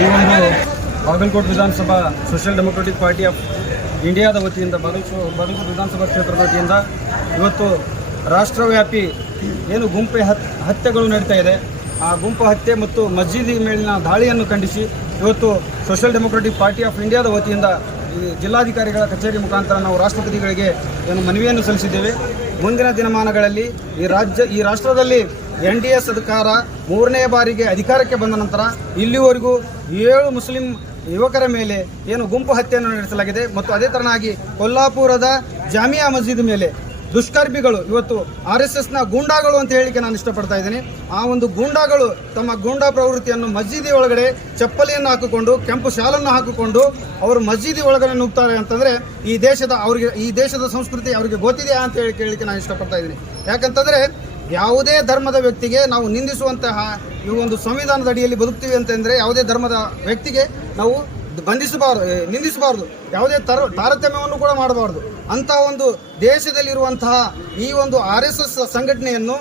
ಈ ಒಂದು ಬಾಗಲಕೋಟೆ ವಿಧಾನಸಭಾ ಸೋಷಿಯಲ್ ಡೆಮೊಕ್ರೆಟಿಕ್ ಪಾರ್ಟಿ ಆಫ್ ಇಂಡಿಯಾದ ವತಿಯಿಂದ ಬಾಗಲಕೋಟೆ ವಿಧಾನಸಭಾ ಕ್ಷೇತ್ರದ ವತಿಯಿಂದ ಇವತ್ತು ರಾಷ್ಟ್ರವ್ಯಾಪಿ ಏನು ಗುಂಪು ಹತ್ಯೆಗಳು ನಡೀತಾ ಇದೆ, ಆ ಗುಂಪು ಹತ್ಯೆ ಮತ್ತು ಮಸ್ಜಿದಿ ಮೇಲಿನ ದಾಳಿಯನ್ನು ಖಂಡಿಸಿ ಇವತ್ತು ಸೋಷಿಯಲ್ ಡೆಮೊಕ್ರೆಟಿಕ್ ಪಾರ್ಟಿ ಆಫ್ ಇಂಡಿಯಾದ ವತಿಯಿಂದ ಜಿಲ್ಲಾಧಿಕಾರಿಗಳ ಕಚೇರಿ ಮುಖಾಂತರ ನಾವು ರಾಷ್ಟ್ರಪತಿಗಳಿಗೆ ಏನು ಮನವಿಯನ್ನು ಸಲ್ಲಿಸಿದ್ದೇವೆ. ಮುಂದಿನ ದಿನಮಾನಗಳಲ್ಲಿ ಈ ರಾಷ್ಟ್ರದಲ್ಲಿ NDA ಸರ್ಕಾರ 3ನೇ ಬಾರಿಗೆ ಅಧಿಕಾರಕ್ಕೆ ಬಂದ ನಂತರ ಇಲ್ಲಿವರೆಗೂ 7 ಮುಸ್ಲಿಂ ಯುವಕರ ಮೇಲೆ ಏನು ಗುಂಪು ಹತ್ಯೆಯನ್ನು ನಡೆಸಲಾಗಿದೆ ಮತ್ತು ಅದೇ ತರನಾಗಿ ಕೊಲ್ಲಾಪುರದ ಜಾಮಿಯಾ ಮಸ್ಜಿದ್ ಮೇಲೆ ದುಷ್ಕರ್ಮಿಗಳು ಇವತ್ತು RSSನ ಗೂಂಡಾಗಳು ಅಂತ ಹೇಳಿಕೆ ನಾನು ಇಷ್ಟಪಡ್ತಾ ಇದ್ದೀನಿ. ಆ ಒಂದು ಗೂಂಡಾಗಳು ತಮ್ಮ ಗೂಂಡಾ ಪ್ರವೃತ್ತಿಯನ್ನು ಮಸ್ಜಿದಿ ಒಳಗಡೆ ಚಪ್ಪಲಿಯನ್ನು ಹಾಕಿಕೊಂಡು ಕೆಂಪು ಶಾಲನ್ನು ಹಾಕಿಕೊಂಡು ಅವರು ಮಸ್ಜಿದಿ ಒಳಗಡೆ ನುಗ್ತಾರೆ ಅಂತಂದರೆ ಈ ದೇಶದ ಸಂಸ್ಕೃತಿ ಅವರಿಗೆ ಗೊತ್ತಿದೆಯಾ ಅಂತ ಹೇಳಿಕೆ ನಾನು ಇಷ್ಟಪಡ್ತಾ ಇದ್ದೀನಿ. ಯಾಕಂತಂದರೆ ಯಾವುದೇ ಧರ್ಮದ ವ್ಯಕ್ತಿಗೆ ನಾವು ನಿಂದಿಸುವಂತಹ ಈ ಒಂದು ಸಂವಿಧಾನದ ಅಡಿಯಲ್ಲಿ ಬದುಕ್ತೀವಿ ಅಂತಂದರೆ ಯಾವುದೇ ಧರ್ಮದ ವ್ಯಕ್ತಿಗೆ ನಾವು ನಿಂದಿಸಬಾರ್ದು, ಯಾವುದೇ ತಾರತಮ್ಯವನ್ನು ಕೂಡ ಮಾಡಬಾರ್ದು. ಅಂತಹ ಒಂದು ದೇಶದಲ್ಲಿರುವಂತಹ ಈ ಒಂದು RSS ಸಂಘಟನೆಯನ್ನು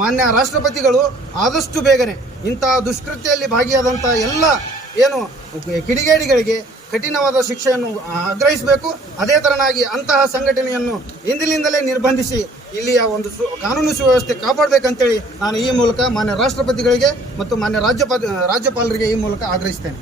ಮಾನ್ಯ ರಾಷ್ಟ್ರಪತಿಗಳು ಆದಷ್ಟು ಬೇಗನೆ ಇಂತಹ ದುಷ್ಕೃತ್ಯದಲ್ಲಿ ಭಾಗಿಯಾದಂಥ ಎಲ್ಲ ಏನು ಕಿಡಿಗೇಡಿಗಳಿಗೆ ಕಠಿಣವಾದ ಶಿಕ್ಷೆಯನ್ನು ಆಗ್ರಹಿಸಬೇಕು. ಅದೇ ತರನಾಗಿ ಅಂತಹ ಸಂಘಟನೆಯನ್ನು ಇಂದಿನಿಂದಲೇ ನಿರ್ಬಂಧಿಸಿ ಇಲ್ಲಿಯ ಒಂದು ಕಾನೂನು ಸುವ್ಯವಸ್ಥೆ ಕಾಪಾಡಬೇಕಂತೇಳಿ ನಾನು ಈ ಮೂಲಕ ಮಾನ್ಯ ರಾಷ್ಟ್ರಪತಿಗಳಿಗೆ ಮತ್ತು ಮಾನ್ಯ ರಾಜ್ಯಪಾಲರಿಗೆ ಈ ಮೂಲಕ ಆಗ್ರಹಿಸ್ತೇನೆ.